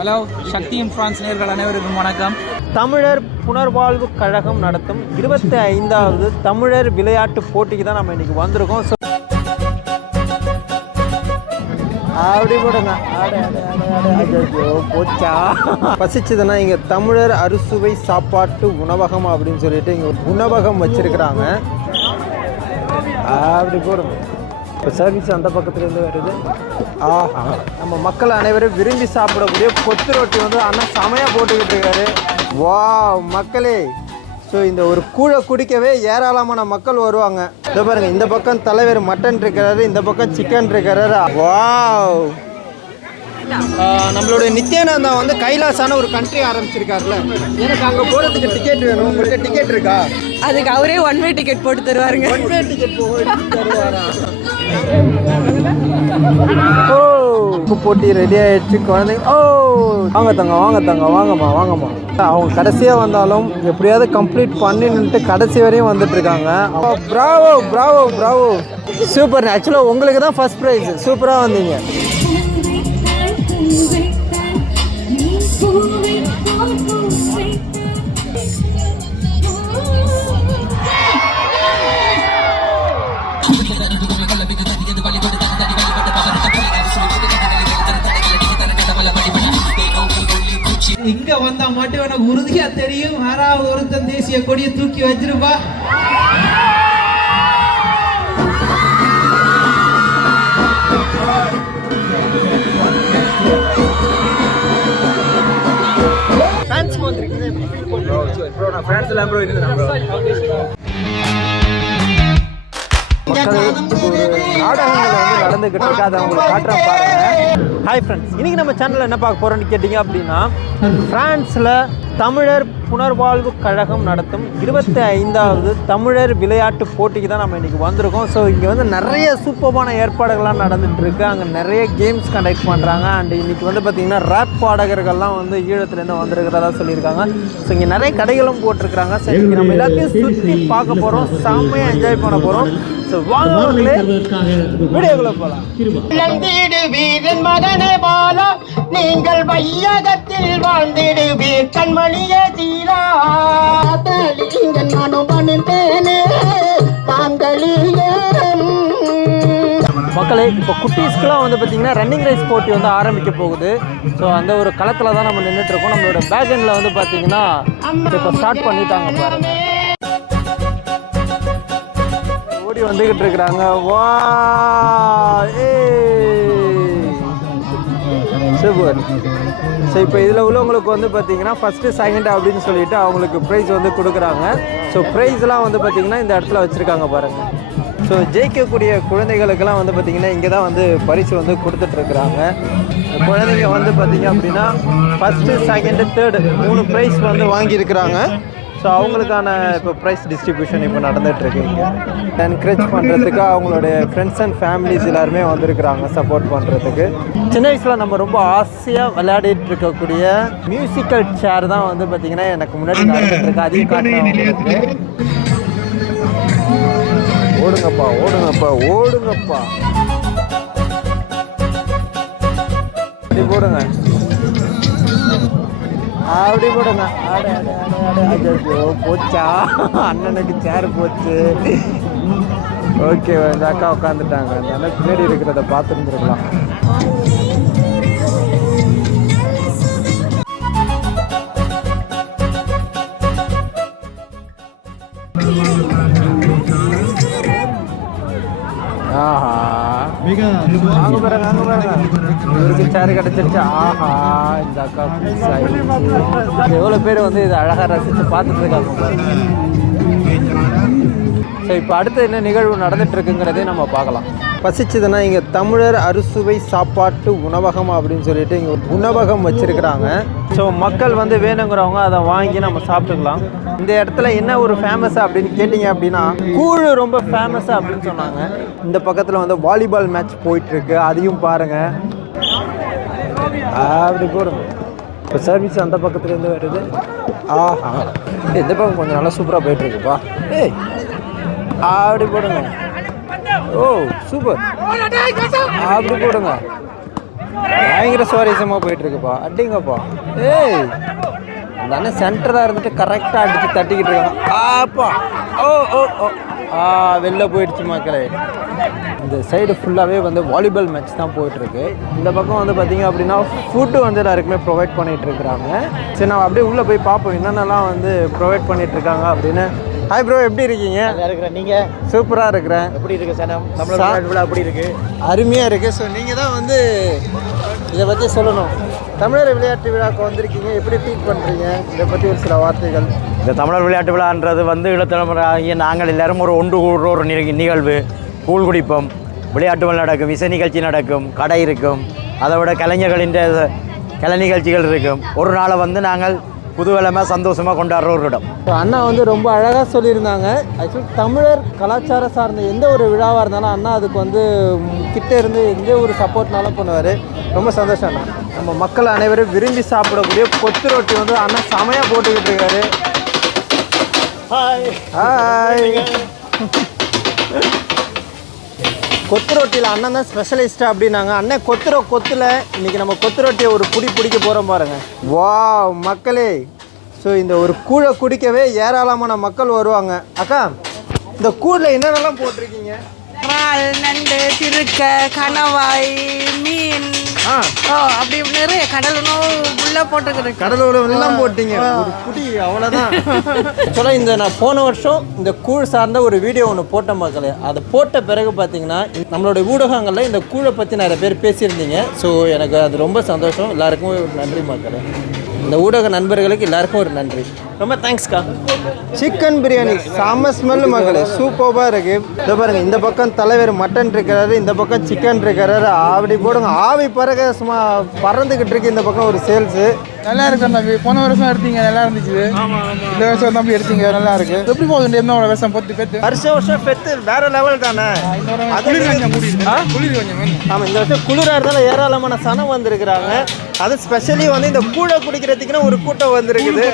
Hello, சக்தி இன்ஃப்ரான்ஸ் நேயர்கள் அனைவருக்கும் வணக்கம். தமிழர் புனர்வாழ்வு கழகம் நடத்தும் 25வது தமிழர் விளையாட்டு போட்டிக்கு தான் நம்ம இன்னைக்கு வந்திருக்கோம். ஸோ அப்படி போடுங்க. போச்சா பசிச்சதுன்னா இங்கே தமிழர் அறுசுவை சாப்பாட்டு உணவகம் அப்படின்னு சொல்லிட்டு இங்கே உணவகம் வச்சிருக்கிறாங்க. அப்படி போடுங்க. இப்போ சர்வீஸ் அந்த பக்கத்துலேருந்து வருது. ஆஹா, நம்ம மக்கள் அனைவரும் விரும்பி சாப்பிடக்கூடிய கொத்து ரொட்டி வந்து அண்ணன் செமையாக போட்டுக்கிட்டு இருக்காரு. வா மக்களே, ஸோ இந்த ஒரு கூழை குடிக்கவே ஏராளமான மக்கள் வருவாங்க. இதை பாருங்க, இந்த பக்கம் தலைவர் மட்டன் இருக்கிறாரு, இந்த பக்கம் சிக்கன் இருக்கிறாரு. வா, நம்மளுடைய நித்யானந்தா வந்து கைலாசான ஒரு கண்ட்ரி ஆரம்பிச்சிருக்காருல, எனக்கு அங்கே போகிறதுக்கு டிக்கெட் வேணும். உங்கள்கிட்ட டிக்கெட் இருக்கா? அதுக்கு அவரே ஒன் வே டிக்கெட் போட்டு தருவாருங்க. ஒன் வே டிக்கெட் தருவாரா? ஓ, போட்டி ரெடி ஆயிடுச்சு. குழந்தைங்க ஓ வாங்க தங்க, வாங்க தங்க, வாங்கம்மா வாங்கம்மா. அவங்க கடைசியாக வந்தாலும் எப்படியாவது கம்ப்ளீட் பண்ணிட்டு கடைசி வரையும் வந்துட்டு இருக்காங்க. Bravo Bravo Bravo, super. ஆக்சுவலாக உங்களுக்கு தான் ஃபர்ஸ்ட் ப்ரைஸ். சூப்பராக வந்தீங்க. இங்க வந்தா மட்டும் எனக்கு உறுதியா தெரியும், யாராவது ஒருத்தன் தேசிய கொடியை தூக்கி வச்சிருப்பா. நாடகங்கள் வந்து நடந்துகிட்டு இருக்கு, அதை அவங்களுக்கு காட்டுறேன் பாருங்க. ஹாய் ஃப்ரெண்ட்ஸ், இன்னைக்கு நம்ம சேனலில் என்ன பார்க்க போகிறோன்னு கேட்டிங்க அப்படின்னா, ஃப்ரான்ஸில் தமிழர் புனர்வாழ்வு கழகம் நடத்தும் 25வது தமிழர் விளையாட்டு போட்டிக்கு தான் நம்ம இன்றைக்கி வந்திருக்கோம். ஸோ இங்கே வந்து நிறைய சூப்பரான ஏற்பாடுகள்லாம் நடந்துகிட்ருக்கு. அங்கே நிறைய கேம்ஸ் கண்டக்ட் பண்ணுறாங்க. அண்ட் இன்றைக்கி வந்து பார்த்திங்கன்னா ராப் பாடகர்கள்லாம் வந்து ஈழத்துலேருந்து வந்திருக்கிறதா சொல்லியிருக்காங்க. ஸோ இங்கே நிறைய கடைகளும் போட்டிருக்கிறாங்க. ஸோ இன்றைக்கி நம்ம எல்லாத்தையும் சுற்றி பார்க்க போகிறோம், செம்மையாக என்ஜாய் பண்ண போகிறோம். ஸோ வாங்கவர்களே வீடியோக்குள்ளே போகலாம். நீங்கள் வையகத்தில் வாழ்ந்திடுவீர் கண்மணியே தீரா மக்களே, இப்போ குட்டீஸ்க்குலாம் வந்து பார்த்திங்கன்னா ரன்னிங் ரேஸ் போட்டி வந்து ஆரம்பிக்க போகுது. ஸோ அந்த ஒரு களத்தில் தான் நம்ம நின்றுட்டுருக்கோம். நம்மளோட பேக் எண்டில் வந்து பார்த்திங்கன்னா இப்போ ஸ்டார்ட் பண்ணிட்டாங்க பாருங்க. ஓடி வந்துக்கிட்டு இருக்கிறாங்க. வா சூப்பர். ஸோ இப்போ இதில் உள்ளவங்களுக்கு வந்து பார்த்திங்கன்னா ஃபஸ்ட்டு செகண்ட் அப்படின்னு சொல்லிட்டு அவங்களுக்கு ப்ரைஸ் வந்து கொடுக்குறாங்க. ஸோ ப்ரைஸ்லாம் வந்து பார்த்திங்கன்னா இந்த இடத்துல வச்சுருக்காங்க பாருங்கள். ஸோ ஜெயிக்கக்கூடிய குழந்தைகளுக்கெல்லாம் வந்து பார்த்திங்கன்னா இங்கே தான் வந்து பரிசு வந்து கொடுத்துட்ருக்குறாங்க. குழந்தைங்க வந்து பார்த்திங்க அப்படின்னா ஃபஸ்ட்டு செகண்டு தேர்டு 3 ப்ரைஸ் வந்து வாங்கியிருக்கிறாங்க. ஸோ அவங்களுக்கான இப்போ ப்ரைஸ் டிஸ்ட்ரிபியூஷன் இப்போ நடந்துகிட்ருக்கு. இங்கே என்கரேஜ் பண்ணுறதுக்கு அவங்களுடைய ஃப்ரெண்ட்ஸ் அண்ட் ஃபேமிலிஸ் எல்லாருமே வந்திருக்கிறாங்க சப்போர்ட் பண்ணுறதுக்கு. சின்ன வயசில் நம்ம ரொம்ப ஆசையாக விளையாடிட்டு இருக்கக்கூடிய மியூசிக்கல் சேர் தான் வந்து பார்த்திங்கன்னா எனக்கு முன்னாடி நடந்துகிட்ருக்கு. அதையும் காட்டுறவங்களுக்கு ஓடுங்கப்பா ஓடுங்கப்பா ஓடுங்கப்பா, அப்படி போடுங்க, அப்படி போடுங்க. போச்சா, அண்ணனுக்கு சேர் போச்சு. ஓகே, இந்த அக்கா உட்காந்துட்டாங்க. அந்த அண்ணன் பின்னாடி இருக்கிறத பார்த்துருந்துருக்கலாம். ஆஹா, அங்க பாருங்க, அங்க பாருங்க, இவருக்கு சேர் கிடைச்சிருச்சு. ஆஹா, இந்த அக்கா எவ்வளோ பேர் வந்து இதை அழகாக ரசித்து பார்த்துட்டு இருக்காங்க பாருங்க. ஸோ இப்போ அடுத்து என்ன நிகழ்வு நடந்துட்டு இருக்குங்கிறதே நம்ம பார்க்கலாம். பசிச்சதுன்னா இங்கே தமிழர் அறுசுவை சாப்பாட்டு உணவகம் அப்படின்னு சொல்லிட்டு இங்கே உணவகம் வச்சுருக்கிறாங்க. ஸோ மக்கள் வந்து வேணுங்கிறவங்க அதை வாங்கி நம்ம சாப்பிட்டுக்கலாம். இந்த இடத்துல என்ன ஒரு ஃபேமஸ் அப்படின்னு கேட்டிங்க அப்படின்னா, கூழ் ரொம்ப ஃபேமஸ் அப்படின்னு சொன்னாங்க. இந்த பக்கத்தில் வந்து வாலிபால் மேட்ச் போயிட்டுருக்கு, அதையும் பாருங்கள். அப்படி போடுங்க. இப்போ சர்வீஸ் அந்த பக்கத்துலேருந்து வருது. ஆஹா, இந்த பக்கம் கொஞ்சம் நல்லா சூப்பராக போயிட்டுருக்குப்பா. ஏய், அப்படி போடுங்க. ஓ சூப்பர், அப்படி போடுங்க. பயங்கர சுவாரஸ்யமாக போயிட்டுருக்குப்பா. அடிங்கப்பா. ஏய் அந்த அண்ணன் சென்டராக இருந்துட்டு கரெக்டாக அடித்து தட்டிக்கிட்டு இருக்காங்க. ஆப்பா. ஓ ஓ ஓ வெளில போயிடுச்சு மக்களே. இந்த சைடு ஃபுல்லாகவே வந்து வாலிபால் மேட்ச் தான் போயிட்டுருக்கு. இந்த பக்கம் வந்து பார்த்திங்க அப்படின்னா ஃபுட்டு வந்து எல்லாருக்குமே ப்ரொவைட் பண்ணிகிட்ருக்குறாங்க. சரி நான் அப்படியே உள்ளே போய் பார்ப்போம் என்னென்னலாம் வந்து ப்ரொவைட் பண்ணிகிட்ருக்காங்க அப்படின்னு. ஹாய் ப்ரோ, எப்படி இருக்கீங்க? இருக்கிறேன். நீங்கள் சூப்பராக இருக்கிறேன். எப்படி இருக்கு சனம்? தமிழர் விழா எப்படி இருக்கு? அருமையாக இருக்குது. ஸோ நீங்கள் தான் வந்து இதை பற்றி சொல்லணும். தமிழர் விளையாட்டு விழாவுக்கு வந்திருக்கீங்க, எப்படி ஃபீல் பண்ணுறீங்க? இதை பற்றி ஒரு சில வார்த்தைகள். இந்த தமிழர் விளையாட்டு விழான்றது வந்து இளத்தலைமுறை ஆகிய நாங்கள் எல்லாரும் ஒன்று கூடுற ஒரு நிகழ்வு. கூழ் குடிப்போம், விளையாட்டுகள் நடக்கும், இசை நிகழ்ச்சி நடக்கும், கடை இருக்கும், அதை விட கலைஞர்களின் கலை நிகழ்ச்சிகள் இருக்கும். ஒரு நாளை வந்து நாங்கள் புதுவலமாக சந்தோஷமாக கொண்டாடுற ஒரு இடம். ஸோ அண்ணா வந்து ரொம்ப அழகாக சொல்லியிருந்தாங்க. ஆக்சுவலி தமிழர் கலாச்சாரம் சார்ந்த எந்த ஒரு விழாவாக இருந்தாலும் அண்ணா அதுக்கு வந்து கிட்டே இருந்து எந்த ஒரு சப்போர்ட்னாலும் பண்ணுவார். ரொம்ப சந்தோஷம் அண்ணா. நம்ம மக்கள் அனைவரும் விரும்பி சாப்பிடக்கூடிய கொத்து ரொட்டி வந்து அண்ணா செமையாக போட்டுக்கிட்டு இருக்காரு. ஹாய். கொத்து ரொட்டியில் அண்ணன் தான் ஸ்பெஷலிஸ்ட்டாக அப்படின்னாங்க. அண்ணன் கொத்தில் இன்றைக்கி நம்ம கொத்து ரொட்டியை ஒரு பிடிக்க போகிறோம் பாருங்கள். வா மக்களே, ஸோ இந்த ஒரு கூழை குடிக்கவே ஏராளமான மக்கள் வருவாங்க. அக்கா, இந்த கூழில் என்னென்னலாம் போட்டிருக்கீங்க? இறால், நண்டு, திருக்க, கணவாய், மீன், அப்படி நிறைய கடல் உணவு உள்ள போட்டுக்கிறேன். கடல் உணவு எல்லாம் போட்டீங்க, ஒரு குடி அவ்வளோதான். ஆக்சுவலாக இந்த நான் போன வருஷம் இந்த கூழ் சார்ந்த ஒரு வீடியோ ஒன்று போட்ட மக்களே. அதை போட்ட பிறகு பார்த்தீங்கன்னா நம்மளுடைய ஊடகங்களில் இந்த கூழை பற்றி நிறைய பேர் பேசியிருந்தீங்க. ஸோ எனக்கு அது ரொம்ப சந்தோஷம். எல்லாருக்கும் ஒரு நன்றி மக்களே. இந்த ஊடக நண்பர்களுக்கு எல்லாருக்கும் ஒரு நன்றி. ரொம்ப தேங்க்ஸ்க்கா. சிக்கன் பிரியாணி செம்ம ஸ்மெல் மகளே, சூப்பராக இருக்குது. இதை பாருங்கள், இந்த பக்கம் தலைவர் மட்டன் இருக்கிறாரு, இந்த பக்கம் சிக்கன் இருக்கிறாரு. அப்படி போடுங்க, ஆவி பறக்க சும்மா பறந்துக்கிட்டு இருக்கு. இந்த பக்கம் ஒரு சேல்ஸு நல்லா இருக்கு தம்பி. போன வருஷம் எடுத்தீங்க, நல்லா இருந்துச்சு. இந்த வருஷம் தம்பி எடுத்தீங்க, நல்லா இருக்கு. எப்படி போகுது என்ன வருஷம் பெற்று வருஷம் பெற்று வேற லெவல் தானே. குளிர் கொஞ்சம் குளிர் கொஞ்சம். ஆமாம், இந்த வருஷம் குளிராக இருந்தாலும் ஏராளமான சனம் வந்திருக்கிறாங்க. அது ஸ்பெஷலி வந்து இந்த கூழை குடிக்கிறதுக்குன்னு ஒரு கூட்டம் வந்திருக்குது.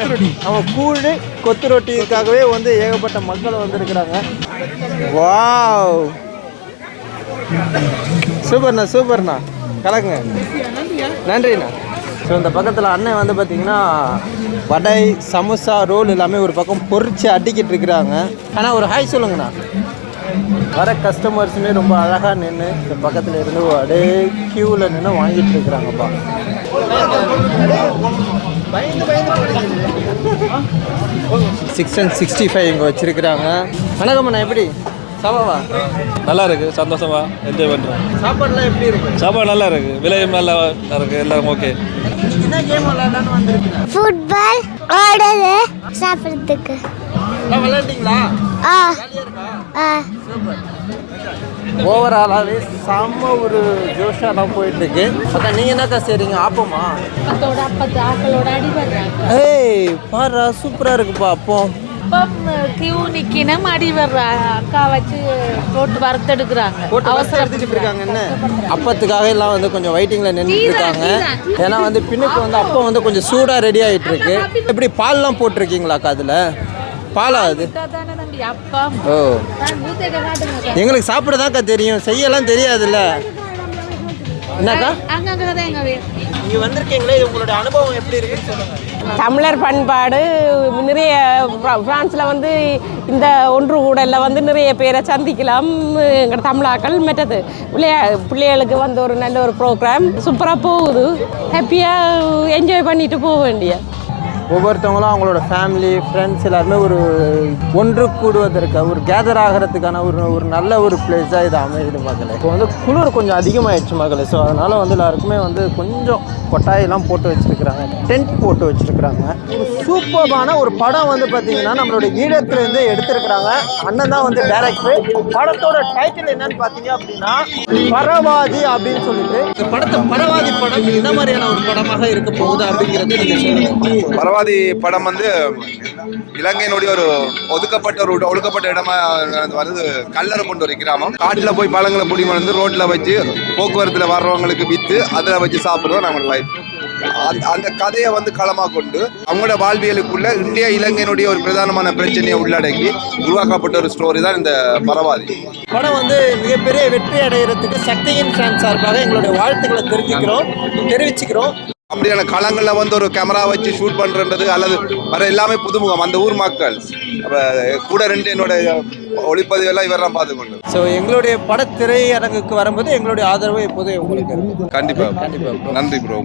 அவன் கூழ் கொத்து ரொட்டிக்காகவே வந்து ஏகப்பட்ட மக்கள் வந்திருக்கிறாங்க. வாவ், சூப்பர்ண்ணா கலக்குங்க. நன்றிண்ணா. ஸோ இந்த பக்கத்தில் அண்ணன் வந்து பார்த்திங்கன்னா வடை, சமோசா, ரோல் எல்லாமே ஒரு பக்கம் பொரிச்சு அடிக்கிட்டு இருக்கிறாங்க. ஆனால் ஒரு ஹாய் சொல்லுங்கண்ணா. வர கஸ்டமர்ஸுமே ரொம்ப அழகாக நின்று இந்த பக்கத்தில் இருந்து அப்படியே க்யூவில் நின்று வாங்கிட்டு இருக்கிறாங்கப்பா. சிக்ஸ் அண்ட் 65 இங்கே வச்சுருக்கிறாங்க. வணக்கம்ண்ணா, எப்படி சவாவா? நல்லா இருக்கு, சந்தோஷமா என்ஜாய் பண்ணுறோம். சாப்பாடுலாம் எப்படி இருக்கு? சாப்பாடு நல்லா இருக்கு, விலையும் நல்லா இருக்கு, எல்லாரும் ஓகே. என்ன கேம் விளையாடலான்னு வந்திருக்கீங்க? ஃபுட்பால் ஆடுறது சாப்பிட்றதுக்கு. விளையாண்டிங்களா? ஓவராலாகவே செம்ம ஒரு ஜோஷாலாம் போயிட்டுருக்கு. அக்கா, நீங்கள் என்னக்கா செய்கிறீங்க? ஆப்பமா? ஆக்களோட அடிபடுறாங்க. ஏய் பாரு, சூப்பராக இருக்குப்பா. அப்போ கியூ நிக்கினம் அடி வர்ற அக்கா வச்சு போட்டு வறுத்தெடுக்கிறாங்க. அவசரம் எடுத்துக்கிட்டு இருக்காங்க. என்ன அப்பத்துக்காக எல்லாம் வந்து கொஞ்சம் வெயிட்டிங்கில் நின்றுட்டு இருக்காங்க. ஏன்னா வந்து பின்னுக்கு வந்து அப்போ வந்து கொஞ்சம் சூடாக ரெடி ஆகிட்டு இருக்கு. எப்படி பால்லாம் போட்டிருக்கீங்களாக்கா? அதில் பாலா? அது ஓ, எங்களுக்கு சாப்பிடதாக்கா தெரியும், செய்யலாம் தெரியாதுல்ல. என்னக்கா இங்கே வந்திருக்கீங்களே, இது உங்களுடைய அனுபவம் எப்படி இருக்குன்னு சொல்லுங்கள். தமிழர் பண்பாடு நிறைய பிரான்ஸில் வந்து இந்த ஒன்று கூடலில் வந்து நிறைய பேரை சந்திக்கலாம். எங்கள் தமிழாக்கள் மற்றது பிள்ளைகளுக்கு வந்து ஒரு நல்ல ஒரு ப்ரோக்ராம் சூப்பராக போகுது. ஹாப்பியாக என்ஜாய் பண்ணிட்டு போக வேண்டிய ஒவ்வொருத்தவங்களும் அவங்களோட ஃபேமிலி, ஃப்ரெண்ட்ஸ் எல்லாருமே ஒரு ஒன்று கூடுவதற்கு, ஒரு கேதர் ஆகிறதுக்கான ஒரு நல்ல ஒரு பிளேஸாக இது அமையுது மகளே. இப்போ வந்து குளிர் கொஞ்சம் அதிகமாகிடுச்சு மகளே. ஸோ அதனால் வந்து எல்லாருக்குமே வந்து கொஞ்சம் கொட்டாயெல்லாம் போட்டு வச்சுருக்குறாங்க, டென்ட் போட்டு வச்சுருக்குறாங்க. ஒரு சூப்பரான ஒரு படம் வந்து பார்த்திங்கன்னா நம்மளோட ஈழத்துலேருந்து எடுத்திருக்கிறாங்க. அண்ணன் தான் வந்து டைரக்டர். படத்தோட டைட்டில் என்னன்னு பார்த்தீங்க அப்படின்னா பரவாதி அப்படின்னு சொல்லிட்டு. இந்த படத்தை பரவாதி படம் என்ன மாதிரியான ஒரு படமாக இருக்க போகுது அப்படிங்கிறது நீங்கள் சொல்லுங்கள். பரவாதி படம் வந்து இலங்கையினுடைய ஒரு ஒதுக்கப்பட்ட இடமா வந்து கல்லறை கொண்டு ஒரு கிராமம். காட்டில் போய் பழங்களை பிடி வந்து ரோட்டில் வச்சு போக்குவரத்தில் வர்றவங்களுக்கு விற்று அதில் வச்சு சாப்பிட்றோம் நம்ம லைஃப். அந்த கதையை வந்து களமாக கொண்டு அவங்களோட வாழ்வியலுக்குள்ள இந்தியா இலங்கையினுடைய ஒரு பிரதானமான பிரச்சனையை உள்ளடக்கி உருவாக்கப்பட்ட ஒரு ஸ்டோரி தான் இந்த பரவாதி. படம் வந்து மிகப்பெரிய வெற்றி அடைகிறதுக்கு சக்தியின் ஃபேன் சார்பாக எங்களுடைய வாழ்த்துக்களை தெரிவிச்சுக்கிறோம். அப்படியான களங்களில் வந்து ஒரு கேமரா வச்சு ஷூட் பண்ணுறது அல்லது வர எல்லாமே புதுமுகம் அந்த ஊர் மக்கள். அப்போ கூட 2 என்னோட ஒளிப்பதிவெல்லாம் இவரெல்லாம் பார்த்துக்கொண்டு. ஸோ எங்களுடைய படத்திரையரங்குக்கு வரும்போது எங்களுடைய ஆதரவு எப்போதும் உங்களுக்கு கண்டிப்பாக நன்றி ப்ரோ.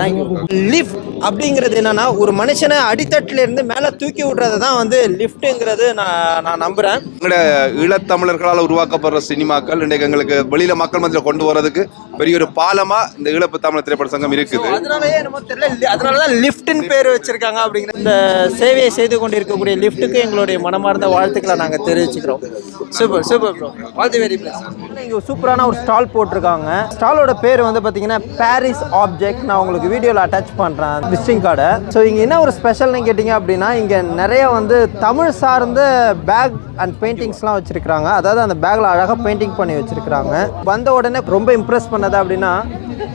தேங்க்யூ. லிஃப்ட் அப்படிங்கிறது என்னன்னா ஒரு மனுஷனை அடித்தட்டுல இருந்து மேலே தூக்கி விடுறது தான் வந்து லிஃப்ட்டுங்கிறது நான் நம்புகிறேன். எங்களோட ஈழத்தமிழர்களால் உருவாக்கப்படுற சினிமாக்கள் இன்றைக்கு எங்களுக்கு வெளியில் மக்கள் மத்தியில் கொண்டு வரதுக்கு பெரிய ஒரு பாலமாக இந்த ஈழப்பு தமிழ் திரைப்பட சங்கம் இருக்குது. அதனாலயே என்னமோ தெரியல, அதனால தான் லிஃப்ட்னு பேர் வச்சிருக்காங்க. அப்படிங்கிற இந்த சேவையை செய்து கொண்டிருக்கக்கூடிய லிஃப்ட்டுக்கு எங்களுடைய மனமார்ந்த வாழ்த்துக்களை நாங்கள் தெரிவிச்சுக்கிறோம். Super bro, all the very best. இங்கே சூப்பரான ஒரு ஸ்டால் போட்டிருக்காங்க. ஸ்டாலோட பேர் வந்து பார்த்தீங்கன்னா பாரிஸ் ஆப்ஜெக்ட். நான் உங்களுக்கு வீடியோவில் அட்டாச் பண்ணுறேன் விசிட்டிங் கார்டை. ஸோ இங்கே என்ன ஒரு ஸ்பெஷல்னு கேட்டிங்க அப்படின்னா இங்கே நிறைய வந்து தமிழ் சார்ந்த பேக் அண்ட் பெயிண்டிங்ஸ்லாம் வச்சுருக்காங்க. அதாவது அந்த பேக்கில் அழகாக பெயிண்டிங் பண்ணி வச்சுருக்காங்க. வந்த உடனே ரொம்ப இம்ப்ரெஸ் பண்ணது அப்படின்னா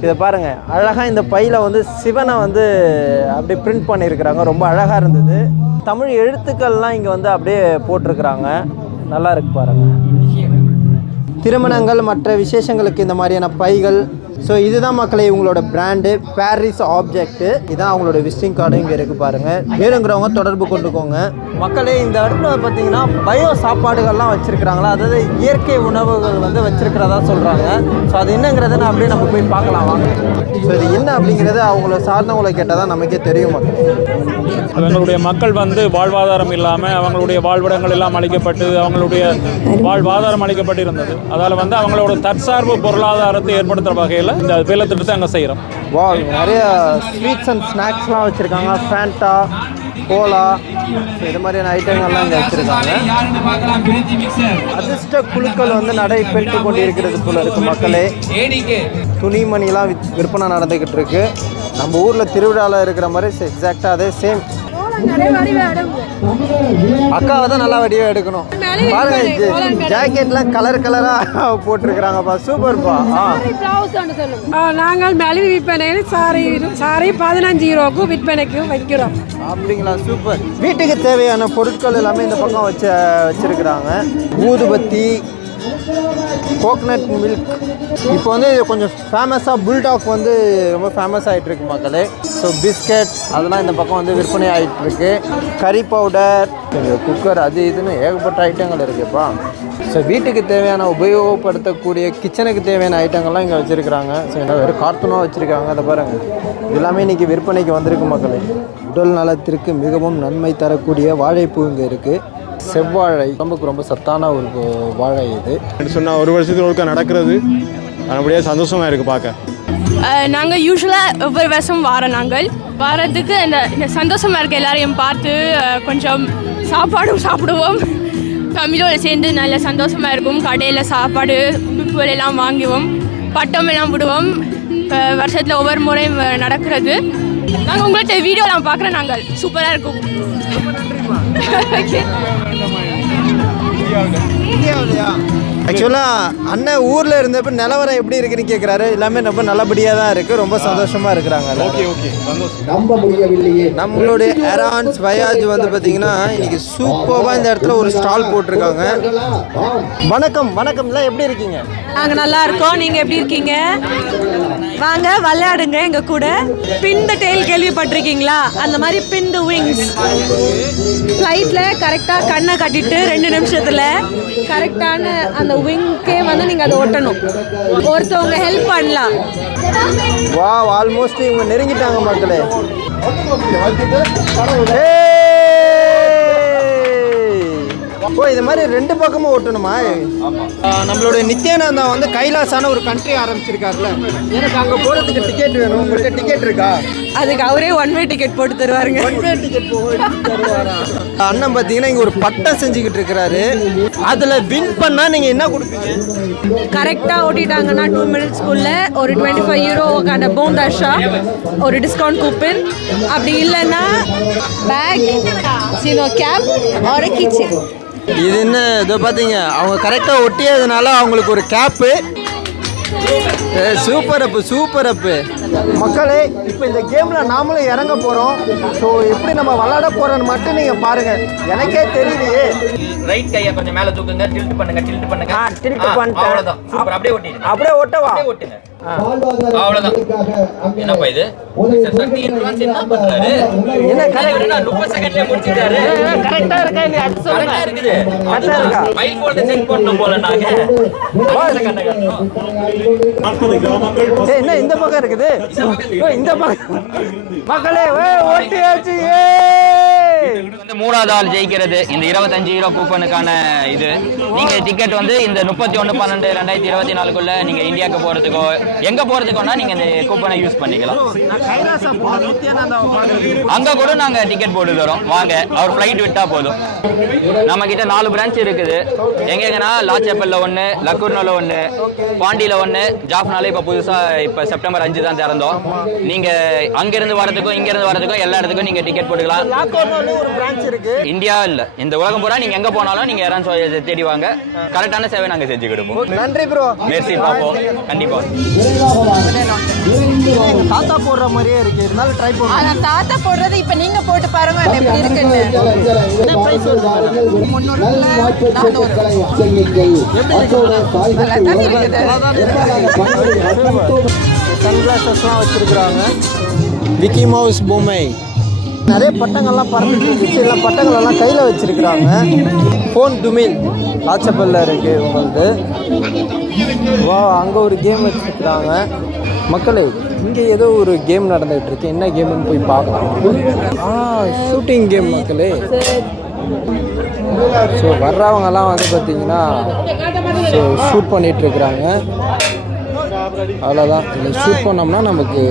இதை பாருங்கள், அழகாக இந்த பையில் வந்து சிவனை வந்து அப்படியே பிரிண்ட் பண்ணியிருக்கிறாங்க. ரொம்ப அழகாக இருந்தது. தமிழ் எழுத்துக்கள்லாம் இங்கே வந்து அப்படியே போட்டிருக்கிறாங்க. நல்லா இருக்கு பாருங்கள். திருமணங்கள் மற்ற விசேஷங்களுக்கு இந்த மாதிரியான பைகள். ஸோ இதுதான் மக்களே இவங்களோட பிராண்டு பாரிஸ் ஆப்ஜெக்ட்டு. இதுதான் அவங்களோட விசிட்டிங் கார்டு இங்கே இருக்குது பாருங்கள். வேணுங்கிறவங்க தொடர்பு கொண்டுக்கோங்க. மக்களே இந்த இடத்துல பார்த்தீங்கன்னா பயோ சாப்பாடுகள்லாம் வச்சுருக்கிறாங்களா, அதாவது இயற்கை உணவுகள் வந்து வச்சுருக்கிறதா சொல்கிறாங்க. ஸோ அது என்னங்கிறத அப்படியே நம்ம போய் பார்க்கலாம் வாங்க. ஸோ இது என்ன அப்படிங்கிறது அவங்கள சார்ந்தவங்களை கேட்டால் தான் நமக்கே தெரியும். மக்கள் அவங்களுடைய மக்கள் வந்து வாழ்வாதாரம் இல்லாமல் அவங்களுடைய வாழ்விடங்கள் எல்லாம் அளிக்கப்பட்டு அவங்களுடைய வாழ்வாதாரம் அளிக்கப்பட்டு இருந்தது. அதால் வந்து அவங்களோட தற்சார்பு பொருளாதாரத்தை ஏற்படுத்துகிற வகையில் இந்த வேலை திட்டத்தை அங்கே செய்கிறோம். நிறைய ஸ்வீட்ஸ் அண்ட் ஸ்நாக்ஸ்லாம் வச்சுருக்காங்க. ஃபேண்டா, கோலா, இது மாதிரியான ஐட்டங்கள்லாம் இங்கே வச்சுருக்காங்க. அதிர்ஷ்ட குழுக்கள் வந்து நடைபெற்று கொண்டு இருக்கிறது போல இருக்கு மக்களே. துணிமணிலாம் விற்பனை நடந்துக்கிட்டு இருக்கு. நம்ம ஊரில் திருவிழாவில் இருக்கிற மாதிரி எக்ஸாக்டாக அதே சேம். அக்காவை தான் நல்லா வடிவாக எடுக்கணும். பாருங்க, ஜாக்கெட்லாம் கலர் கலராக போட்டிருக்கிறாங்கப்பா. சூப்பர்ப்பா. நாங்கள் மலிவு விற்பனையில் சாரி 15 யூரோக்கு விற்பனைக்கு வைக்கிறோம். அப்படிங்களா, சூப்பர். வீட்டுக்கு தேவையான பொருட்கள் எல்லாமே இந்த பக்கம் வச்சிருக்கிறாங்க. ஊதுபத்தி, கோகனட் மில்க். இப்போ வந்து கொஞ்சம் ஃபேமஸாக புல்டாக் வந்து ரொம்ப ஃபேமஸ் ஆகிட்டுருக்கு மக்களே. ஸோ பிஸ்கட் அதெல்லாம் இந்த பக்கம் வந்து விற்பனை ஆகிட்டுருக்கு. கறி பவுடர், குக்கர், அது இதுன்னு ஏகப்பட்ட ஐட்டங்கள் இருக்குப்பா. ஸோ வீட்டுக்கு தேவையான உபயோகப்படுத்தக்கூடிய கிச்சனுக்கு தேவையான ஐட்டங்கள்லாம் இங்கே வச்சுருக்கிறாங்க. ஸோ என்ன வெறும் கார்ட்டூனாக வச்சுருக்காங்க. அதை பாருங்கள், எல்லாமே இன்றைக்கி விற்பனைக்கு வந்திருக்கு மக்களே. உடல் நலத்திற்கு மிகவும் நன்மை தரக்கூடிய வாழைப்பூ இங்கே இருக்குது. செவ்வாழை உடம்புக்கு ரொம்ப சத்தான ஒரு வாழை இது. சொன்னால் ஒரு வருஷத்துக்கு ஒருக்கா நடக்கிறது அப்படியே சந்தோஷமாக இருக்குது பார்க்க. நாங்கள் யூஸ்வலாக ஒவ்வொரு வருஷம் நாங்கள் வாரத்துக்கு இந்த சந்தோஷமாக இருக்க எல்லாரையும் பார்த்து கொஞ்சம் சாப்பாடும் சாப்பிடுவோம். ஃபேமிலியோடு சேர்ந்து நல்ல சந்தோஷமாக இருக்கும். கடையில் சாப்பாடு உடுப்புகள் எல்லாம் வாங்குவோம், பட்டம் எல்லாம் விடுவோம். வருஷத்தில் ஒவ்வொரு முறையும் நடக்கிறது. நாங்கள் உங்கள்கிட்ட வீடியோலாம் பார்க்குறோம். நாங்கள் சூப்பராக இருக்கும். ஆக்சுவலாக அண்ணன் ஊரில் இருந்தப்போ நிலவரம் எப்படி இருக்குன்னு கேட்குறாரு. எல்லாமே ரொம்ப நல்லபடியாக தான் இருக்குது. ரொம்ப சந்தோஷமாக இருக்கிறாங்க. நம்மளுடைய ஏரான்ஸ் வயாஜ் வந்து பார்த்தீங்கன்னா இன்றைக்கி சூப்பராக இந்த இடத்துல ஒரு ஸ்டால் போட்டிருக்காங்க. வணக்கம்லாம் எப்படி இருக்கீங்க? நாங்கள் நல்லா இருக்கோம். நீங்கள் எப்படி இருக்கீங்க? வாங்க விளையாடுங்க எங்கள் கூட. பின் த டெயில் கேள்விப்பட்டிருக்கீங்களா? அந்த மாதிரி பின் த விங்ஸ். ஃப்ளைட்டில் கரெக்டாக கண்ணை கட்டிட்டு 2 நிமிஷத்தில் கரெக்டான அந்த விங்க்கே வந்து நீங்கள் அதை ஒட்டணும். ஒருத்தவங்க ஹெல்ப் பண்ணலாம். வா, ஆல்மோஸ்ட் இவங்க நெருங்கிட்டாங்க மக்களே. ஓ, இது மாதிரி 2 பக்கமும் ஓட்டணுமா? நம்மளுடைய நித்யானந்தா வந்து கைலாசான ஒரு கண்ட்ரி ஆரம்பிச்சிருக்காருல, எனக்கு அங்கே போகிறதுக்கு டிக்கெட் வேணும். உங்கள்கிட்ட டிக்கெட் இருக்கா? அதுக்கு அவரே 1 வே டிக்கெட் போட்டு தருவாருங்க. 1 வே டிக்கெட் தருவாரா? அண்ணன் பார்த்தீங்கன்னா இங்கே ஒரு பட்டம் செஞ்சுக்கிட்டு இருக்கிறாரு. அதில் வின் பண்ணால் நீங்கள் என்ன கொடுப்பீங்க? கரெக்டாக ஓட்டிட்டாங்கன்னா 2 மினிட்ஸ்க்குள்ள ஒரு 25 யூரோக்கான போண்டாஷா ஒரு டிஸ்கவுண்ட் கூப்பன். அப்படி இல்லைன்னா பேக், சினோ கேப் ஒரு கிச்சன். இது என்ன இதோ பார்த்தீங்க, அவங்க கரெக்டாக ஒட்டியதுனால அவங்களுக்கு ஒரு கேப்பு சூப்பர் அப்பு சூப்பர் அப்பு. மக்களே இப்போ இந்த கேமில் நாமளும் இறங்க போகிறோம். ஸோ எப்படி நம்ம விளாட போகிறோன்னு மட்டும் நீங்கள் பாருங்கள். எனக்கே தெரியலையே. ரைட் கையை கொஞ்சம் மேலே தூக்குங்க, டில்ட் பண்ணுங்க. டில்ட் பண்ணிட்டேன். அவ்வளோதான். சூப்பர். அப்படியே ஓட்டிடுங்க. அப்படியே ஓட்டவா? ஓட்டுங்க. அவ்வளோதான். என்னப்பா இது? சக்தி இன்ஃப்ளூயன்ஸ் என்ன பண்றாரு? என்ன கரெக்ட்? 30 செகண்ட்ல முடிச்சிட்டாரு. கரெக்டா இருக்கா இல்லையா? கரெக்டா இருக்குது. கரெக்டா இருக்கா? ஃபைல் ஃபோல்ட் செக் பண்ணனும் போல நாங்க. என்ன இந்த பக்கம் இருக்குது? இந்த பக்கம். மக்களே ஓட்டியாச்சு. வந்து மூணாவது ஆள் ஜெயிக்கிறது இந்த 25 யூரோ கூப்பனுக்கான இது. நீங்க டிக்கெட் வந்து இந்த 31/12/2024 நீங்க இந்தியாவுக்கு போறதுக்கோ எங்க போறதுக்கோனா நீங்க இந்த கூப்பனை யூஸ் பண்ணிக்கலாம். அங்க கூட நாங்க டிக்கெட் போட்டு தரோம். வாங்க, அவர் ஃபிளைட் விட்டா போதும். நம்ம கிட்ட 4 பிரான்ச் இருக்குது. எங்கன்னா லாச்சப்பல்ல 1, லக்கூர்னோல 1, பாண்டியில 1, ஜாஃப்னால இப்ப புதுசா இப்ப செப்டம்பர் 5 தான் திறந்தோம். நீங்க அங்க இருந்து வரதுக்கும் இங்க இருந்து வரதுக்கும் எல்லா இடத்துக்கும் நீங்க டிக்கெட் போட்டுக்கலாம். ஒரு பிரான்ச் இருக்கு இந்தியா இல்ல இந்த உலகம் பூரா நீங்க எங்க போனாலும் நீங்க யாராவது தேடி வாங்க. கரெக்டான சேவை நாங்க செஞ்சு கொடுப்போம். நன்றி ப்ரோ. மெர்சி. பாப்போம் கண்டிப்பா. தாத்தா போடுற மாதிரியே இருக்கு. இருந்தாலும் ட்ரை பண்ணுங்க. தாத்தா போடுறது இப்ப நீங்க போட்டு பாருங்க எப்படி இருக்குன்னு. என்ன பிரைஸ் வருது? 300. சன்கிளாஸஸ்லாம் வச்சிருக்கிறாங்க. விக்கி மவுஸ் பொம்மை. நிறைய பட்டங்கள்லாம் பறந்துட்டு இருந்துச்சு. எல்லாம் பட்டங்களெல்லாம் கையில் வச்சுருக்குறாங்க. ஃபோன் துமில் லாச்சப்பல்ல இருக்குது உங்களுக்கு. வா, அங்கே ஒரு கேம் வச்சுருக்குறாங்க. மக்களே, இங்கே ஏதோ ஒரு கேம் நடந்துகிட்டு இருக்கு. என்ன கேம்னு போய் பார்க்கலாம். ஷூட்டிங் கேம் மக்களே. ஸோ வர்றவங்கெல்லாம் வந்து பார்த்திங்கன்னா ஸோ ஷூட் பண்ணிகிட்ருக்குறாங்க. அவ்வளோதான். இதை ஷூட் பண்ணோம்னா நமக்கு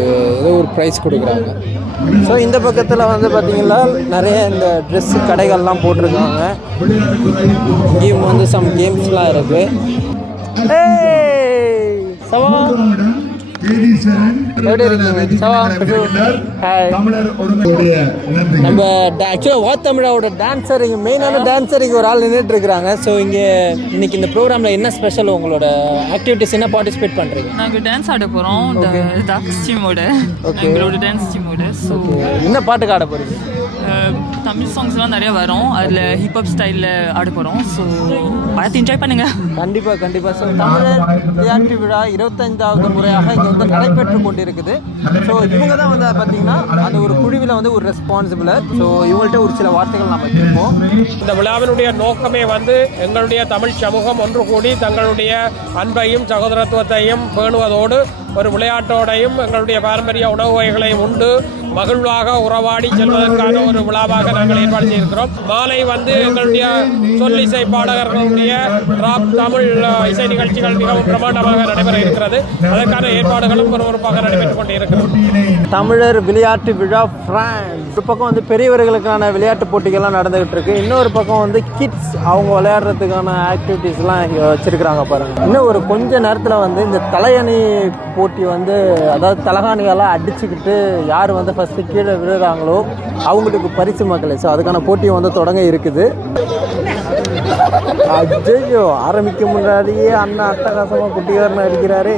ஏதோ ஒரு ப்ரைஸ் கொடுக்குறாங்க. ஸோ இந்த பக்கத்தில் வந்து பார்த்திங்கன்னா நிறைய இந்த ட்ரெஸ்ஸு கடைகள்லாம் போட்டிருக்காங்க. இங்கேயும் வந்து சம் கேம்ஸ்லாம் இருக்குது. எப்படி இருக்கீங்க? நம்ம ஆக்சுவலாக வாத்தமிழாவோட டான்ஸர் இங்கே மெயினான டான்ஸர் இங்கே ஒரு ஆள் நின்றுட்டு இருக்கிறாங்க. ஸோ இங்கே இன்னைக்கு இந்த ப்ரோக்ராமில் என்ன ஸ்பெஷல்? உங்களோட ஆக்டிவிட்டிஸ் என்ன பார்ட்டிசிபேட் பண்ணுறீங்க? நாங்கள் டான்ஸ் ஆட போகிறோம். டாக்ஸ் டீமோட. எங்களோட டான்ஸ் டீமோட. ஸோ என்ன பாட்டுக்கு ஆட போகிறீங்க? தமிழ் சாங்ஸ்லாம் நிறைய வரும். அதில் ஹிப்ஹாப் ஸ்டைலில் ஆட போகிறோம். ஸோ பார்த்து என்ஜாய் பண்ணுங்கள். கண்டிப்பாக கண்டிப்பாக. ஸோ தமிழர் விளையாட்டு விழா 25வது முறையாக இங்கே வந்து நடைபெற்று கொண்டிருக்குது. ஸோ இவங்க தான் வந்து பார்த்தீங்கன்னா அந்த ஒரு குழுவில் வந்து ஒரு ரெஸ்பான்சிபிளர். ஸோ இவங்கள்ட்ட ஒரு சில வார்த்தைகள் நம்ம கேட்போம். இந்த விழாவினுடைய நோக்கமே வந்து எங்களுடைய தமிழ் சமூகம் ஒன்று கூடி தங்களுடைய அன்பையும் சகோதரத்துவத்தையும் பேணுவதோடு ஒரு விளையாட்டோடையும் எங்களுடைய பாரம்பரிய உணவு வகைகளையும் உண்டு மகிழ்வாக உறவாடி செல்வதற்கான ஒரு விழாவாக நாங்கள் ஏற்பாடு செய்திருக்கிறோம். மாலை வந்து எங்களுடைய சொல்லிசை பாடகர்களுடைய ராப் தமிழ் இசை நிகழ்ச்சிகள் மிகவும் பிரமாண்டமாக நடைபெற இருக்கிறது. அதற்கான ஏற்பாடுகளும் ஒருவருப்பாக நடைபெற்றுக் கொண்டு இருக்கிறோம். தமிழர் விளையாட்டு விழா பிரான்ஸ். ஒரு பக்கம் வந்து பெரியவர்களுக்கான விளையாட்டு போட்டிகள்லாம் நடந்துகிட்டு இருக்கு. இன்னொரு பக்கம் வந்து கிட்ஸ் அவங்க விளையாடுறதுக்கான ஆக்டிவிட்டீஸ்லாம் இங்கே வச்சிருக்கிறாங்க பாருங்க. இன்னும் ஒரு கொஞ்ச நேரத்தில் வந்து இந்த தலையணி போட்டி வந்து அதாவது தலகாணிகளாக அடிச்சுக்கிட்டு யார் வந்து ஃபஸ்ட்டு கீழே விழுறாங்களோ அவங்களுக்கு பரிசு மக்களே. ஸோ அதுக்கான போட்டி வந்து தொடங்க இருக்குது. அஜய்யோ, ஆரம்பிக்க முன்னாடியே அண்ணா அட்டகாசமாக குட்டிகாரனை அடிக்கிறாரு.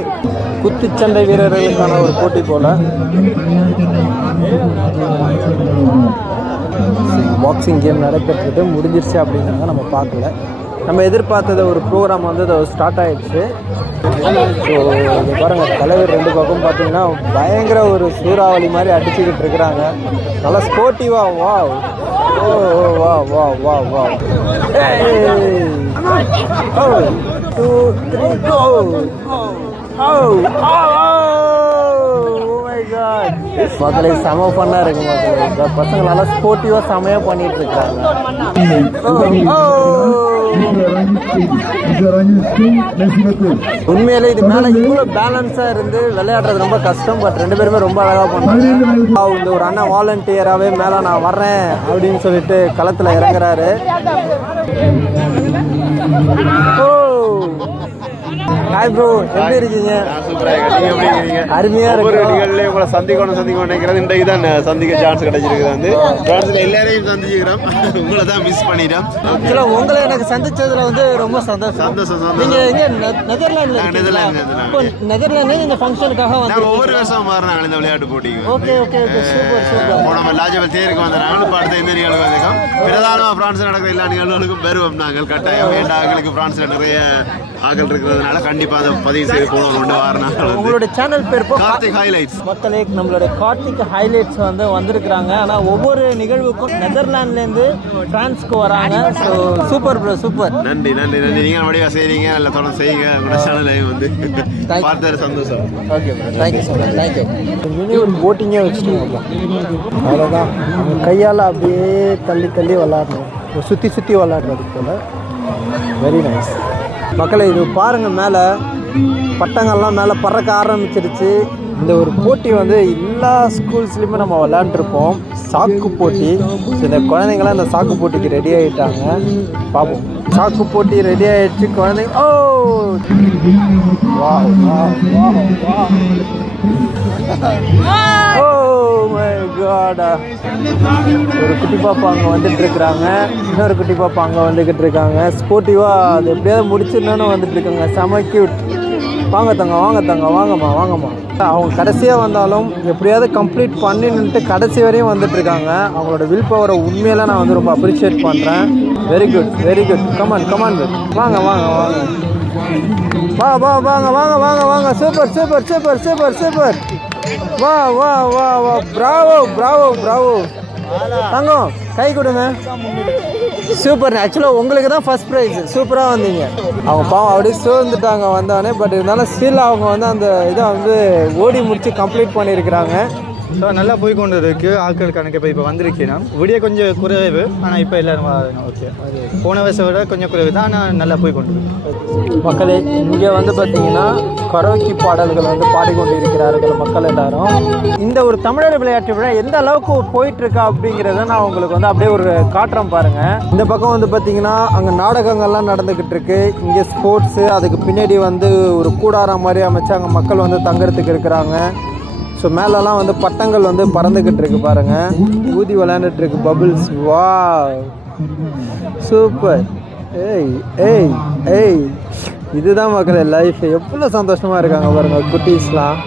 குத்துச்சண்டை வீரர்களுக்கான ஒரு போட்டி போல. பாக்ஸிங் கேம் நடைபெற்றது முடிஞ்சிருச்சு அப்படின்னாங்க. நம்ம பார்க்கல. நம்ம எதிர்பார்த்தது ஒரு ப்ரோக்ராம் வந்து அது ஸ்டார்ட் ஆகிடுச்சு. ஸோ இது பாருங்கள், தலைவர் 2 பக்கம் பார்த்தீங்கன்னா பயங்கர ஒரு சூறாவளி மாதிரி அடிச்சுக்கிட்டு இருக்கிறாங்க. நல்லா ஸ்போர்ட்டிவா. வா ஓ வா வா வா வா. 2 3 go. மக்களை செம ஃபன்னாக இருக்கு மக்களே. இந்த பசங்க நல்லா ஸ்போர்ட்டிவாக செமையாக பண்ணிட்டு இருக்காங்க. உண்மையிலே இது மேலே இவ்வளோ பேலன்ஸாக இருந்து விளையாடுறது ரொம்ப கஷ்டம். பட் 2 பேருமே ரொம்ப அழகாக பண்ணாங்க. இந்த ஒரு அண்ணா வாலண்டியராகவே மேலே நான் வர்றேன் அப்படின்னு சொல்லிட்டு களத்தில் இறங்குறாரு. ஓ ஹாய் ப்ரோ, எப்படி இருக்கீங்க? அருமையா இருக்கு. உங்களை சந்திக்கணும் நினைக்கிறது இன்றைக்கு தான் சந்திக்க சான்ஸ் கிடைச்சிருக்கு. வந்து பிரான்ஸ்ல எல்லாரையும் சந்திச்சுக்கிறோம். உங்களை தான் மிஸ் பண்ணிட்டோம். ஆக்சுவலா உங்களை எனக்கு சந்திச்சதுல வந்து ரொம்ப சந்தோஷம். நீங்க எங்க நெதர்லாந்துல? இப்போ நெதர்லாந்து இந்த ஃபங்க்ஷனுக்காக வந்து ஒவ்வொரு வருஷம் மாறினாங்க இந்த விளையாட்டு போட்டிக்கு. Okay super. நம்ம லாஜபல் தேருக்கு வந்தாங்க. இப்போ அடுத்த இந்த நிகழ்வு வந்திருக்கோம். பிரதானமாக பிரான்ஸ்ல நடக்கிற எல்லா நிகழ்வுகளுக்கும் பெறுவோம் நாங்கள் கட்டாயம். எங்களுக்கு பிரான்ஸ்ல நிறைய ஆக்கள் இருக்கிறதுனால கண்டிப்பா அதை பதிவு செய்து போகணும். உங்களோட சேனல் பேர் கார்த்திக் ஹைலைட்ஸ். மக்களே, நம்மளோட கார்த்திக் ஹைலைட்ஸ் வந்து வந்திருக்கிறாங்க. ஆனால் ஒவ்வொரு நிகழ்வுக்கும் நெதர்லாண்ட்லேருந்து பிரான்ஸ்க்கு வராங்க. So super bro, super. நன்றி. நீங்கள் வடிவாக செய்கிறீங்க, நல்லா தொடர்ந்து செய்யுங்க. உங்களோட சேனலையும் வந்து பார்த்தது சந்தோஷம். Okay bro, thank you so much. Thank you. Mini ஒரு போட்டிங்கே வச்சுட்டு அவ்வளோதான். கையால் அப்படியே தள்ளி விளாட்றோம், சுற்றி விளாட்றது போல். Very nice. மக்களை இது பாருங்கள், மேலே பட்டங்கள்லாம் மேலே பறக்க ஆரம்பிச்சிருச்சு. இந்த ஒரு போட்டி வந்து எல்லா ஸ்கூல்ஸ்லேயுமே நம்ம விளையாண்டுருப்போம், சாக்கு போட்டி. இந்த குழந்தைங்களாம் இந்த சாக்கு போட்டிக்கு ரெடி ஆகிட்டாங்க. பார்ப்போம். சாக்கு போட்டி ரெடி ஆகிடுச்சு. குழந்தைங்க ஒரு குட்டி பாப்பா அங்கே வந்துட்டு இருக்கிறாங்க, இன்னொரு குட்டி பாப்பா அங்கே வந்துக்கிட்டு இருக்காங்க. ஸ்போர்ட்டிவாக அது எப்படியாவது முடிச்சிடணும்னு வந்துட்டு இருக்காங்க. செம கியூட். வாங்க தங்க, வாங்கம்மா. அவங்க கடைசியாக வந்தாலும் எப்படியாவது கம்ப்ளீட் பண்ணிட்டு கடைசி வரையும் வந்துட்டு இருக்காங்க. அவங்களோட வில் பவரை உண்மையில நான் வந்து ரொம்ப அப்ரிஷியேட் பண்ணுறேன். Very good. கமான் வாங்க. வாங்க. சூப்பர். வா. பிராவோ. தங்கம், கை கொடுங்க. சூப்பர். ஆக்சுவலாக உங்களுக்கு தான் ஃபர்ஸ்ட் ப்ரைஸ். சூப்பராக வந்தீங்க. அவங்க பாவம் அப்படியே சோர்ந்துட்டாங்க வந்தவொடனே. பட் இருந்தாலும் ஸ்டில் அவங்க வந்து அந்த இதை வந்து ஓடி முடித்து கம்ப்ளீட் பண்ணியிருக்கிறாங்க. ஸோ நல்லா போய் கொண்டு இருக்குது. ஆட்கள் கணக்கு இப்போ வந்திருக்கேன். விடிய கொஞ்சம் குறைவு, ஆனால் இப்போ எல்லோரும் ஓகே. அது போன வருஷம் விட கொஞ்சம் குறைவு தான், ஆனால் நல்லா போய் கொண்டு மக்களே, இங்கே வந்து பார்த்தீங்கன்னா கரோக்கி பாடல்கள் வந்து பாடிக்கொண்டு இருக்கிறார்கள் மக்கள் எல்லாரும். இந்த ஒரு தமிழர் விளையாட்டு விழா எந்த அளவுக்கு போயிட்டுருக்கா அப்படிங்கிறத நான் உங்களுக்கு வந்து அப்படியே ஒரு காட்டுறேன் பாருங்கள். இந்த பக்கம் வந்து பார்த்தீங்கன்னா அங்கே நாடகங்கள்லாம் நடந்துக்கிட்டு இருக்கு. இங்கே ஸ்போர்ட்ஸு, அதுக்கு பின்னாடி வந்து ஒரு கூடாரம் மாதிரி அமைச்சு அங்கே மக்கள் வந்து தங்குறதுக்கு இருக்கிறாங்க. ஸோ மேலெல்லாம் வந்து பட்டங்கள் வந்து பறந்துக்கிட்டு இருக்கு பாருங்கள். ஊதி விளையாண்டுட்டு இருக்கு பபிள்ஸ். வா, சூப்பர். ஏய் இதுதான் மக்களே லைஃப். எவ்வளோ சந்தோஷமாக இருக்காங்க பாருங்கள் குட்டீஸ்லாம்.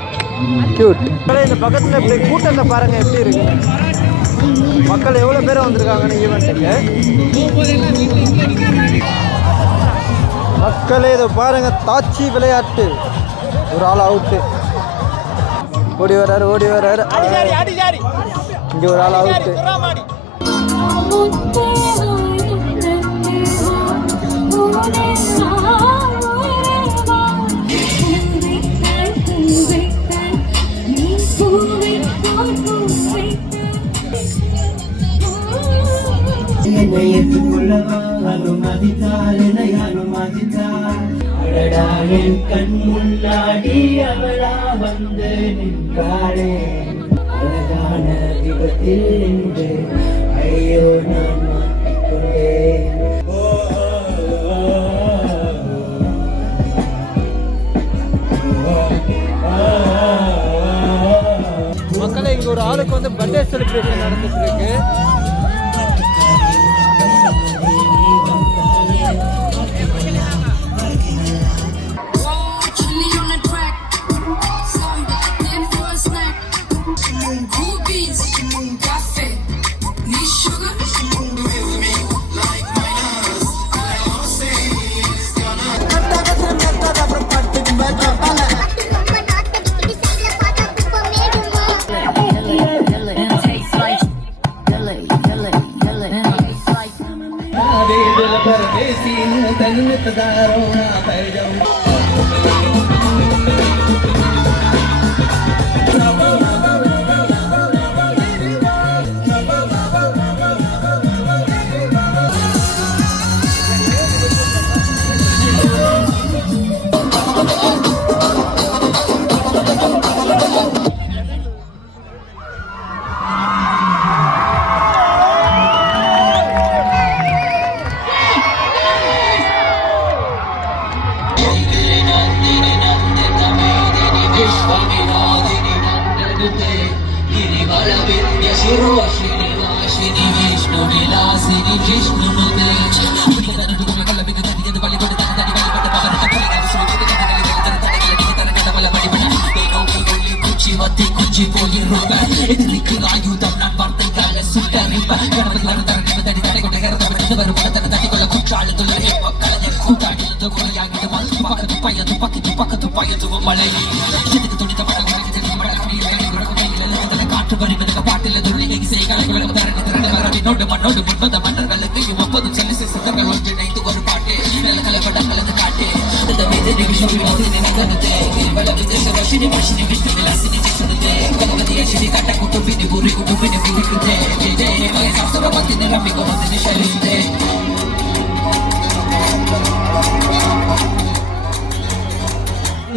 கியூட். இந்த பக்கத்தில் இப்படி கூட்டத்தை பாருங்கள் எப்படி இருக்கு. மக்கள் எவ்வளோ பேர் வந்திருக்காங்கன்னு ஈவெண்ட்டுக்கு. மக்களே இதை பாருங்கள், தாச்சி விளையாட்டு. ஒரு ஆள் அவுட்டு. ஓடி வராரு. இங்கே ஒரு ஆள் அவுட்டு. கண் முன்னாடி அவளா வந்து நின்றாளே, அழகான விபத்தில் நின்று ஐயோ நான் மாட்டிக்கொண்டேன். மக்களே, இங்க ஒரு ஆளுக்கு வந்து பர்த்டே செலிப்ரேஷன் நடந்துட்டு இருக்கு.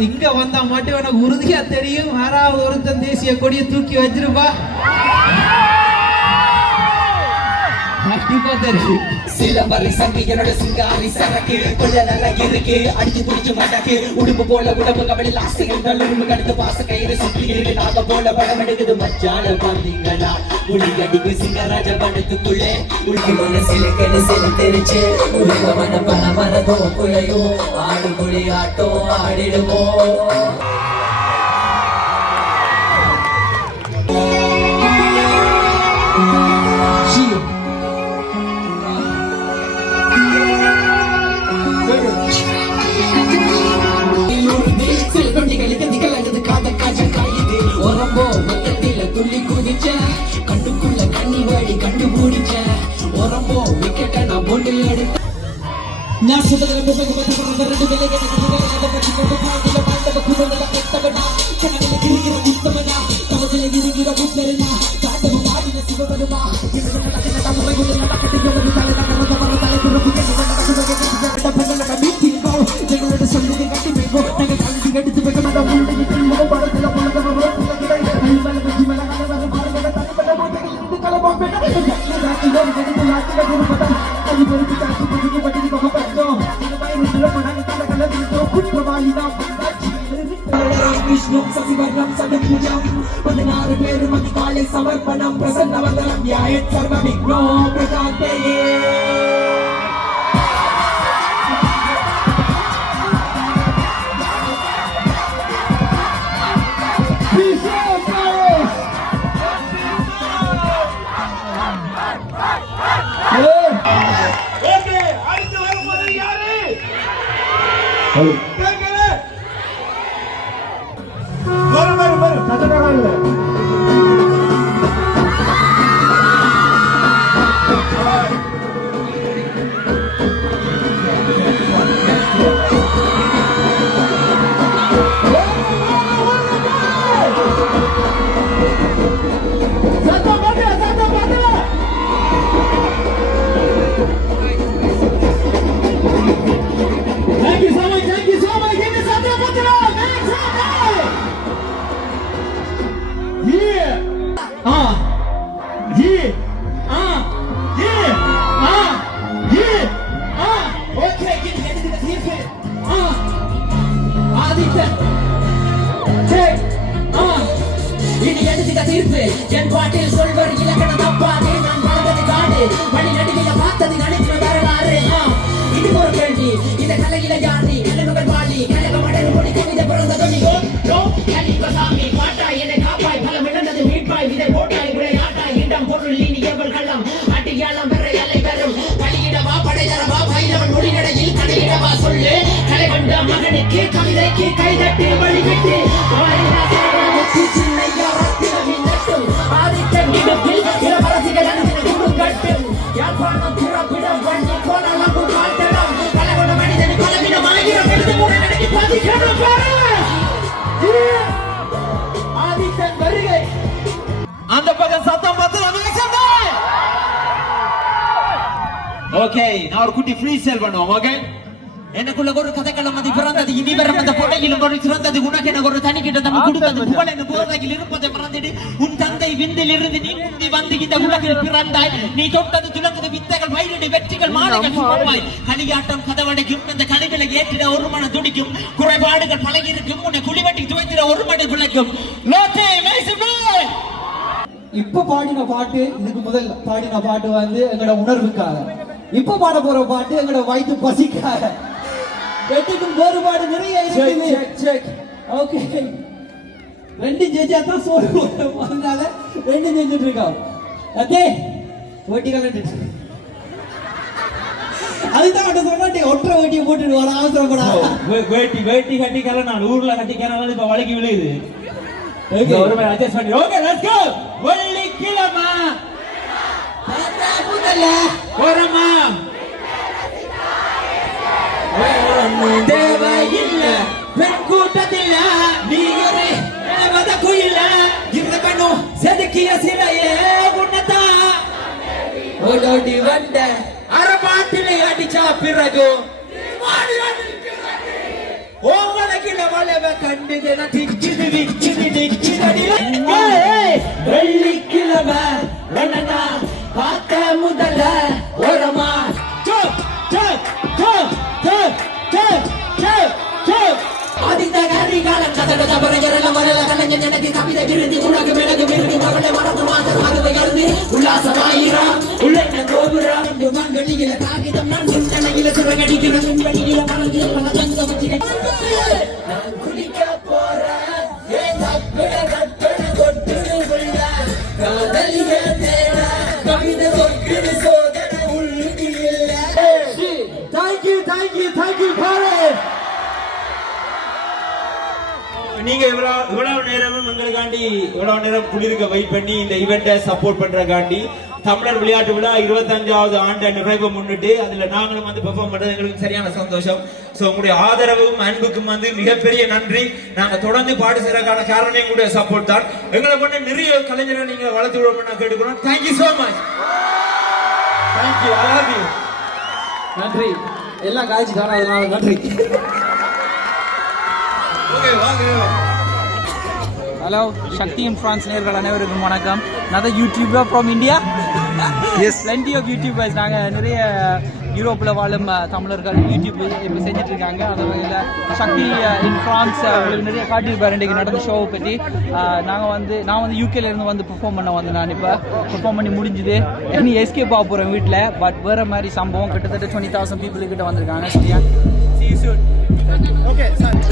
இங்க வந்தா மட்டும் எனக்கு உறுதியா தெரியும் யாராவது ஒருத்தன் தேசிய கொடியை தூக்கி வச்சிருப்பா. கண்டிப்பா தெரியும். சிலம்பரி சங்கி என்னோட சிங்காரி சரக்கு கொஞ்ச நல்லா இருக்கு அடிச்சு பிடிச்சு மாட்டாக்கு உடுப்பு போல உடம்பு கபடில் ஆசைகள் நல்லும்பு கடுத்து பாச கயிறு சுற்றி இருக்கு நாக போல படம் எடுக்குது மச்சான பாத்தீங்களா உளி அடிக்கு சிங்கராஜ படத்துக்குள்ளே உள்ள சிலுக்கன்னு சில தெரிச்சு உலகமான பல மரதோ குழையோ ஆடு குழி ஆட்டோ ஆடிடுமோ. துள்ளி குதிச்ச கண்ணுக்குள்ள கண்ணி வழி கண்டு மூடிச்ச உரம்போ விக்கெட்ட நான் பொண்ணு எடுத்த ഞാൻ സുതകരം രണ്ട് വിലകൾ വിഷ്ണു സസിവർണം സദപൂജം 16 പേരും അതികാലെ സമർപ്പണം പ്രസന്നവദനം ന്യായ സർവവിഘ്നോ പ്രശാന്തയേ. என் பாட்டில் சொல்வர் இலக்கண தப்பாது நான் வாழ்ந்தது காடு வழி நடுவில பார்த்தது நினைக்கிற வரலாறு. இது ஒரு கேள்வி இந்த கலையில யாரு கலைமகள் வாழி கலக மடல் மொழி கவிதை பிறந்த தொழிலோ சாமி பாட்டாய் என்னை காப்பாய் பலம் இழந்தது மீட்பாய் இதை போட்டாய் விளையாட்டாய் இடம் பொருள் இனி எவள் கள்ளம் அட்டியாளம் பெற அலை பெறும் பலியிடவா படைதரவா பைரவன் மொழிநடையில் கடையிடவா சொல்லு கலை கொண்ட மகனுக்கு கவிதைக்கு கைதட்டு வழிவிட்டு சின்னையா ஆதித்தன் இடுப்பில் இளவரசிகள் அனுதின குடுங்கட்டும் யாழ்ப்பாணம் புறப்பிடம் பண்ணி கோணம் காட்டணும் பலகுண மனிதன் பலவிடம் ஆயிரம் எழுது கூட நடக்கி பதிக்கணும் ஆதித்தன் வருகை அந்த பக்கம் சத்தம் பார்த்து ஓகே நான் ஒரு குட்டி ஃப்ரீ சேல் பண்ணுவோம். ஓகே எனக்குள்ள ஒரு கதைக்களம் அது பிறந்தது இனி வரும் அந்த பொட்டையிலும் ஒரு சிறந்தது உனக்கு எனக்கு ஒரு தனிக்கிட்ட தமிழ் கொடுத்தது புகழ் என போதையில் இருப்பதை மறந்துட்டு உன் தந்தை விந்தில் இருந்து நீ முந்தி வந்து இந்த உலகில் பிறந்தாய் நீ தொட்டது துலங்குது வித்தைகள் வயிறு வெற்றிகள் மாலைகள் சுமப்பாய் களியாட்டம் கதவடைக்கும் இந்த கழிவுகளை ஏற்றிட ஒரு மன துடிக்கும் குறைபாடுகள் பழகி இருக்கும் உன்னை குளிவட்டி துவைத்திட ஒரு மணி விளக்கும் இப்ப பாடின பாட்டு இதுக்கு முதல் பாடின பாட்டு வந்து எங்களோட உணர்வுக்காக, இப்ப பாட போற பாட்டு எங்களோட வயிற்று பசிக்காக. ரெண்டுக்கும் வேறுபாடு நிறைய இருக்குது. ஓகே, ரெண்டும் ஜெயிச்சா தான் சோறு அதனால ரெண்டும் செஞ்சுட்டு இருக்கோம். ஓகே, வெட்டிக்கலாம் அதுதான் மட்டும் சொன்னாட்டி ஒற்றை வேட்டியை போட்டுட்டு வர அவசரப்படாது. வேட்டி வேட்டி கட்டிக்கால நான் ஊர்ல கட்டிக்கான இப்ப வழக்கி விழுகுது. ஒரு மாதிரி அட்ஜஸ்ட் பண்ணி ஓகே லெட்ஸ் கோ. வெள்ளிக்கிழமை முதல்ல போறமா தேவையில்லை பெண் கூட்டத்தில் நீ ஒரு மத குயில இந்த கண்ணும் செதுக்கிய சிலையே உன்னதான் ஓடோடி வந்த அரபாட்டிலே அடிச்சா பிறகு ஓவலகில வளவ கண்டுது திச்சுது விச்சுது திச்சுது வெள்ளிக்கிழமை வேணா பார்த்த முதல்ல ஓரமா ஆதித்த காரி காலம் கதட தபரங்கரல வரல கண்ணஞ்ச எனக்கு கவிதை விருதி உனக்கு மிளகு விருதி மகள மறந்து மாதவை கருதி உல்லாசமாயிரம் உள்ளைன கோபுரம் மங்களில காகிதம் நான் சிந்தனையில சிறகடிக்கிற மின்படியில மனதில் பல தங்க வச்சிட நான் குடிக்க போறேன் ஏன் தப்பிட கொட்டுது உள்ள காதலிய தேட கவிதை கொட்டுது சோதனை உள்ளுக்கு இல்ல. தேங்க்யூ பாரத். நீங்க இவ்வளவு நேரமும் எங்களுக்காண்டி இவ்வளவு நேரம் குளிர்க்க வெயிட் பண்ணி இந்த ஈவெண்ட்டை சப்போர்ட் பண்றதுக்காண்டி தமிழர் விளையாட்டு விழா 25வது ஆண்டு நிறைவை முன்னிட்டு அதுல நாங்களும் வந்து பெர்ஃபார்ம் பண்றது எங்களுக்கு சரியான சந்தோஷம். சோ உங்களுடைய ஆதரவும் அன்புக்கும் வந்து மிகப்பெரிய நன்றி. நாங்க தொடர்ந்து பாடு செய்யறதுக்கான காரணமே எங்களுடைய சப்போர்ட் தான். எங்களை கொண்டு நிறைய கலைஞரை நீங்க வளர்த்து விடணும் நான் கேட்டுக்கிறோம். Thank you so much. Thank you, I love you. நன்றி. எல்லாம் காய்ச்சி தானே, அதனால நன்றி. ஹலோ, சக்தி இன் ஃப்ரான்ஸ் நேயர்கள் அனைவருக்கும் வணக்கம். நான் YouTuber from India. Yes, plenty of YouTubers. நாங்கள் நிறைய யூரோப்பில் வாழும் தமிழர்கள் யூடியூப் இப்போ செஞ்சிட்ருக்காங்க. அந்த வகையில் சக்தி இன் ஃப்ரான்ஸ் உங்களுக்கு நிறைய காட்டியிருப்பார் இன்றைக்கு நடந்த ஷோவை பற்றி. நான் வந்து யூகேலேருந்து வந்து பெர்ஃபார்ம் பண்ண வந்து நான் இப்போ பெர்ஃபார்ம் பண்ணி முடிஞ்சுது. இனி எஸ்கேப் ஆக போகிறேன் வீட்டில். பட் வேறு மாதிரி சம்பவம் கிட்டத்தட்ட 20,000 people கிட்ட வந்திருக்காங்க. சரியா, see you soon. Okay, fans